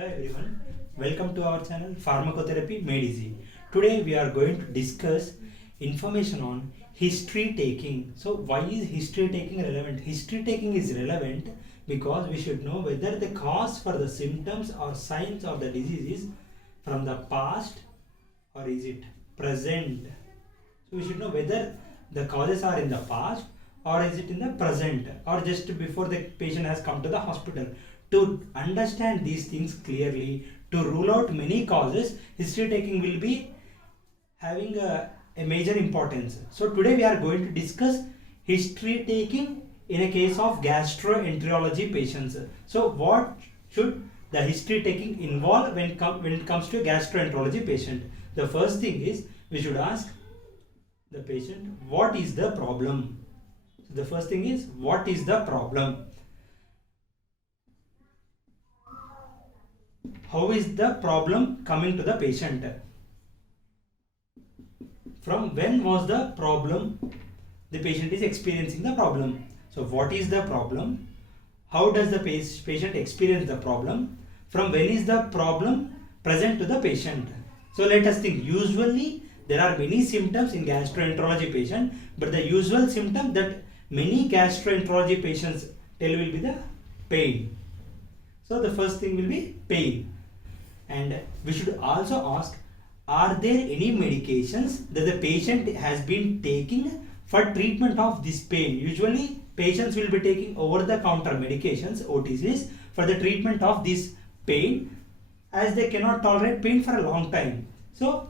Hello everyone, welcome to our channel Pharmacotherapy Made Easy. Today we are going to discuss information on history taking. So why is history taking relevant? History taking is relevant because we should know whether the cause for the symptoms or signs of the disease is from the past or is it present. So we should know whether the causes are in the past or is it in the present or just before the patient has come to the hospital. To understand these things clearly, to rule out many causes, history taking will be having a major importance. So today we are going to discuss history taking in a case of gastroenterology patients. So what should the history taking involve when it comes to a gastroenterology patient? The first thing is we should ask the patient what is the problem. So the first thing is what is the problem. How is the problem coming to the patient? From when was the problem the patient is experiencing the problem? So what is the problem? How does the patient experience the problem? From when is the problem present to the patient? So let us think. Usually there are many symptoms in gastroenterology patient, but the usual symptom that many gastroenterology patients tell will be the pain. So the first thing will be pain. And we should also ask, are there any medications that the patient has been taking for treatment of this pain? Usually patients will be taking over the counter medications, OTCs, for the treatment of this pain as they cannot tolerate pain for a long time. So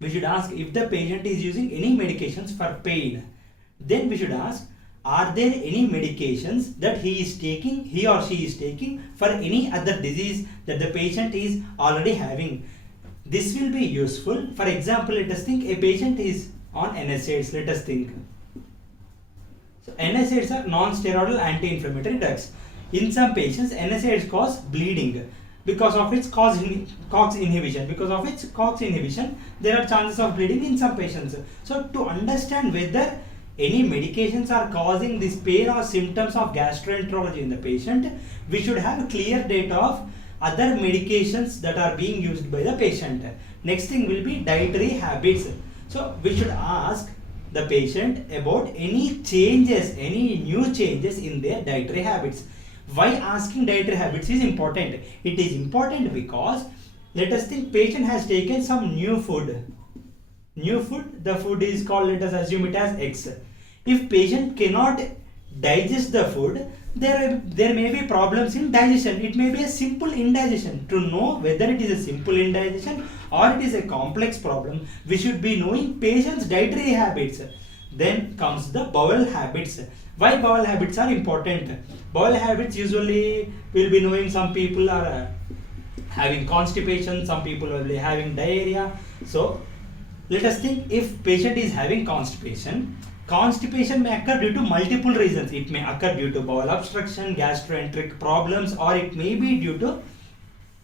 we should ask if the patient is using any medications for pain. Then we should ask, are there any medications that he or she is taking for any other disease that the patient is already having? This will be useful. For example, let us think a patient is on NSAIDs. Let us think. So NSAIDs are non-steroidal anti-inflammatory drugs. In some patients, NSAIDs cause bleeding because of its COX inhibition. Because of its COX inhibition, there are chances of bleeding in some patients. So to understand whether any medications are causing this pain or symptoms of gastroenterology in the patient, we should have clear data of other medications that are being used by the patient. Next thing will be dietary habits. So we should ask the patient about any new changes in their dietary habits. Why asking dietary habits is important? It is important because let us think patient has taken some new food. The food is called, let us assume it as X. If patient cannot digest the food, there may be problems in digestion. It may be a simple indigestion. To know whether it is a simple indigestion or it is a complex problem, we should be knowing patient's dietary habits. Then comes the bowel habits. Why bowel habits are important? Bowel habits usually will be knowing some people are having constipation, some people will be having diarrhea. So let us think if patient is having constipation may occur due to multiple reasons. It may occur due to bowel obstruction, gastroenteric problems, or it may be due to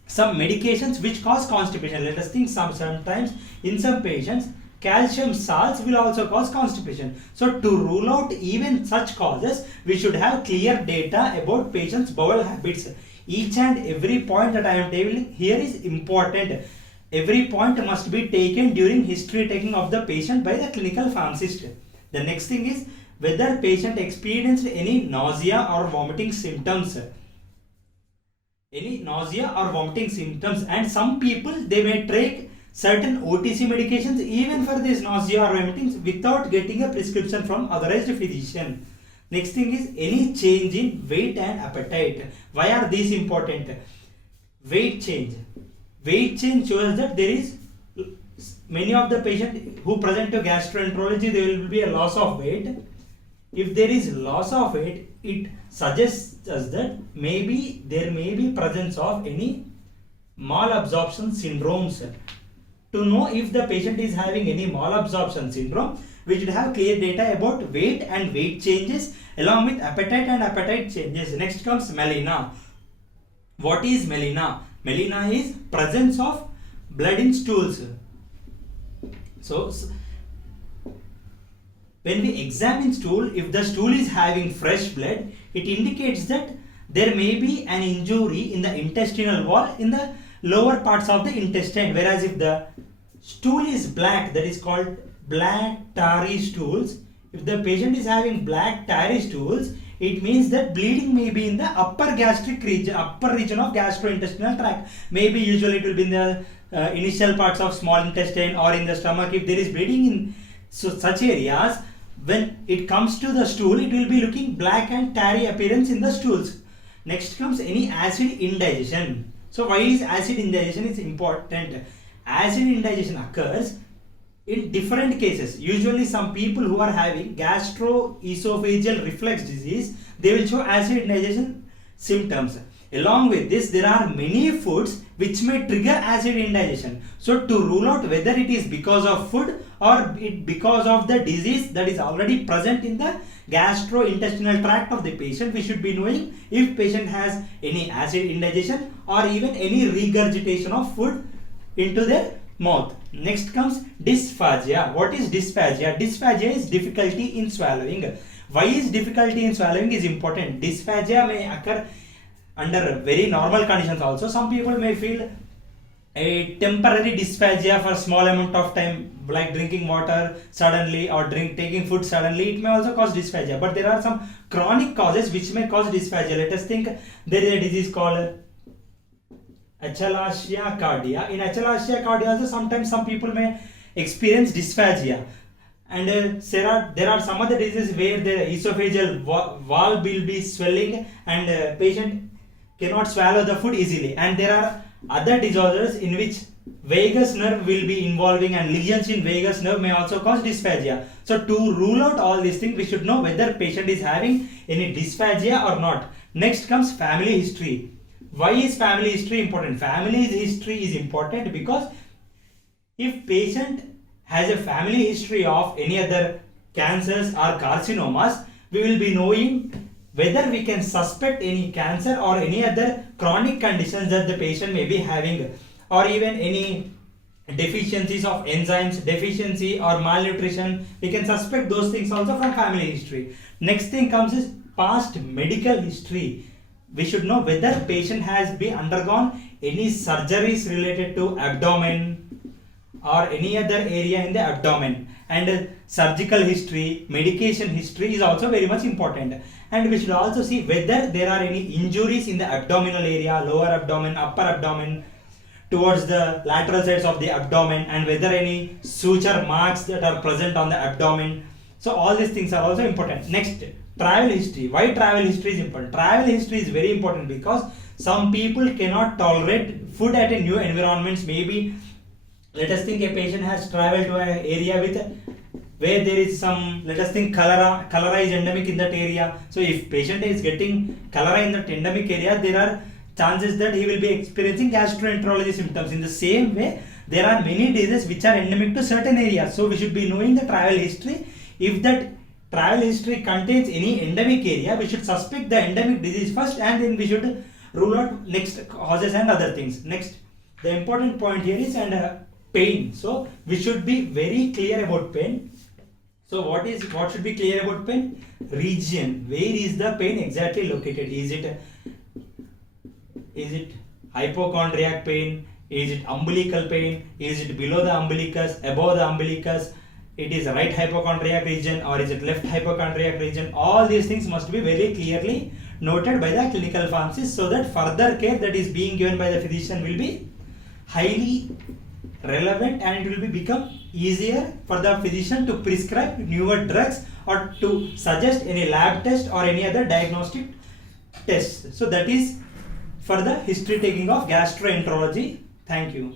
some medications which cause constipation. Let us think sometimes in some patients, calcium salts will also cause constipation. So to rule out even such causes, we should have clear data about patients' bowel habits. Each and every point that I am telling here is important. Every point must be taken during history taking of the patient by the clinical pharmacist. The next thing is whether patient experienced any nausea or vomiting symptoms. And some people, they may take certain OTC medications even for this nausea or vomiting without getting a prescription from authorized physician. Next thing is any change in weight and appetite. Why are these important? Weight change shows that there is many of the patients who present to gastroenterology, there will be a loss of weight. If there is loss of weight, it suggests us that maybe there may be presence of any malabsorption syndromes. To know if the patient is having any malabsorption syndrome, we should have clear data about weight and weight changes along with appetite and appetite changes. Next comes melena. What is melena? Melena is presence of blood in stools. So when we examine stool, if the stool is having fresh blood, it indicates that there may be an injury in the intestinal wall in the lower parts of the intestine, whereas if the stool is black, that is called black tarry stools. If the patient is having black tarry stools, it means that bleeding may be in the upper gastric region, upper region of gastrointestinal tract. Maybe usually it will be in the initial parts of small intestine or in the stomach. If there is bleeding in such areas, when it comes to the stool, it will be looking black and tarry appearance in the stools. Next comes any acid indigestion. So why is acid indigestion is important? Acid indigestion occurs in different cases. Usually some people who are having gastroesophageal reflux disease, they will show acid indigestion symptoms. Along with this, there are many foods which may trigger acid indigestion. So to rule out whether it is because of food or because of the disease that is already present in the gastrointestinal tract of the patient, we should be knowing if patient has any acid indigestion or even any regurgitation of food into their mouth. Next comes dysphagia. What is dysphagia? Dysphagia is difficulty in swallowing. Why is difficulty in swallowing is important? Dysphagia may occur under very normal conditions also. Some people may feel a temporary dysphagia for small amount of time, like drinking water suddenly or taking food suddenly. It may also cause dysphagia, but there are some chronic causes which may cause dysphagia. Let us think, there is a disease called achalasia cardia. In achalasia cardia also sometimes some people may experience dysphagia. And there are some other diseases where the esophageal valve will be swelling and patient cannot swallow the food easily. And there are other disorders in which vagus nerve will be involving, and lesions in vagus nerve may also cause dysphagia. So to rule out all these things, we should know whether patient is having any dysphagia or not. Next comes family history. Why is family history important? Family history is important because if patient has a family history of any other cancers or carcinomas, we will be knowing whether we can suspect any cancer or any other chronic conditions that the patient may be having, or even any deficiencies of enzymes, deficiency or malnutrition. We can suspect those things also from family history. Next thing comes is past medical history. We should know whether patient has been undergone any surgeries related to abdomen or any other area in the abdomen. And surgical history, medication history is also very much important. And we should also see whether there are any injuries in the abdominal area, lower abdomen, upper abdomen, towards the lateral sides of the abdomen, and whether any suture marks that are present on the abdomen. So all these things are also important. Next, travel history. Why travel history is important? Travel history is very important because some people cannot tolerate food at a new environments. Maybe let us think a patient has traveled to an area where there is some, let us think cholera is endemic in that area. So if patient is getting cholera in that endemic area, there are chances that he will be experiencing gastroenterology symptoms. In the same way, there are many diseases which are endemic to certain areas. So we should be knowing the travel history. If that travel history contains any endemic area, we should suspect the endemic disease first, and then we should rule out next causes and other things. Next, the important point here is pain. So we should be very clear about pain. So what should be clear about pain? Region. Where is the pain exactly located? Is it hypochondriac pain? Is it umbilical pain? Is it below the umbilicus, above the umbilicus? It is right hypochondriac region, or is it left hypochondriac region? All these things must be very clearly noted by the clinical pharmacist, so that further care that is being given by the physician will be highly relevant, and it will become easier for the physician to prescribe newer drugs or to suggest any lab test or any other diagnostic test. So that is for the history taking of gastroenterology. Thank you.